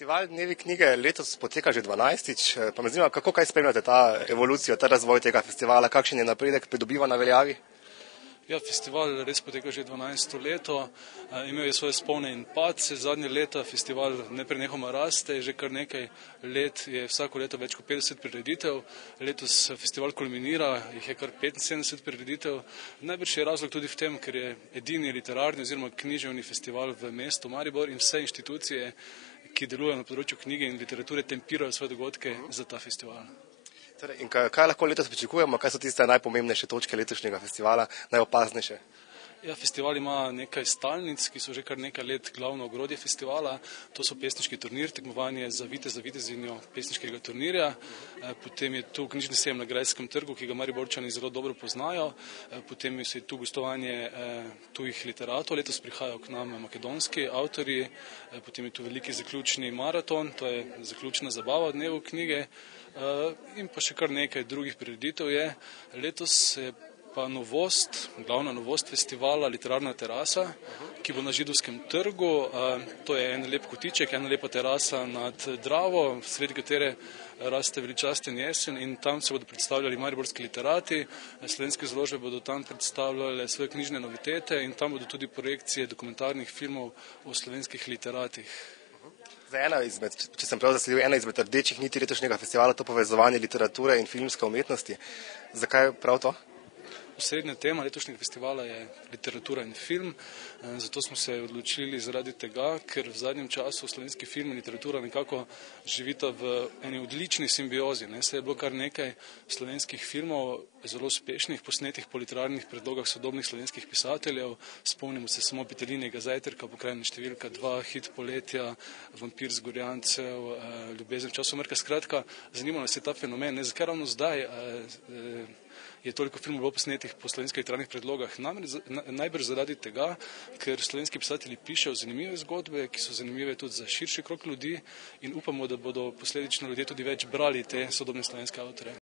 Festival Dnevi knjige letos poteka že 12-tič, pa me zanima, kako kaj spremljate ta evolucijo, ta razvoj tega festivala, kakšen je napredek, pridobiva na veljavi? Ja, festival res poteka že 12. leto, imel je svoje spone in padce, zadnje leta festival neprenehoma raste, že kar nekaj let je vsako leto več kot 50 prireditev, letos festival kulminira, jih je kar 75 prireditev, najbrž je razlog tudi v tem, ker je edini literarni oziroma književni festival v mestu Maribor in vse inštitucije, ki delujejo na področju knjige in literature, tempirajo svoje dogodke za ta festival. In kaj lahko letos pričakujemo, kaj so tiste najpomembnejše točke letošnjega festivala, najopaznejše? Ja, festival ima nekaj stalnic, ki so že kar nekaj let glavno ogrodje festivala. To so pesniški turnir, tekmovanje za vitezinjo pesniškega turnirja. Potem je tu knjižni sejem na Grajskem trgu, ki ga Mariborčani zelo dobro poznajo. Potem je tu gostovanje tujih literatov. Letos prihajajo k nam makedonski avtorji. Potem je tu veliki zaključni maraton, to je zaključna zabava Dnevu knjige. In pa še kar nekaj drugih prireditev je. Letos je pa glavna novost festivala, literarna terasa, ki bo na Židovskem trgu. To je en lep kotiček, ena lepa terasa nad Dravo, sredi katere raste veličasten jesen in tam se bodo predstavljali mariborski literati. Slovenske založbe bodo tam predstavljale svoje knjižne novitete in tam bodo tudi projekcije dokumentarnih filmov o slovenskih literatih. Če sem prav zasledil, ena izmed rdečih niti letošnjega festivala, to povezovanje literature in filmske umetnosti. Zakaj prav to? Osrednja tema letošnjega festivala je literatura in film, zato smo se odločili zaradi tega, ker v zadnjem času slovenski film in literatura nekako živita v eni odlični simbiozi. Se je bilo kar nekaj slovenskih filmov, zelo uspešnih, posnetih po literarnih predlogah sodobnih slovenskih pisateljev. Spomnimo se samo Petelinjega zajtrka, Pokrajina številka 2, Hit poletja, Vampir z Gorjancev, Ljubezen v času mrka. Skratka, zanimalo nas je ta fenomen. Zakaj ravno zdaj je toliko filmov bilo posnetih po slovenskih literarnih predlogah? Najbrž zaradi tega, ker slovenski pisatelji pišejo zanimive zgodbe, ki so zanimive tudi za širši krog ljudi in upamo, da bodo posledično ljudje tudi več brali te sodobne slovenske avtorje.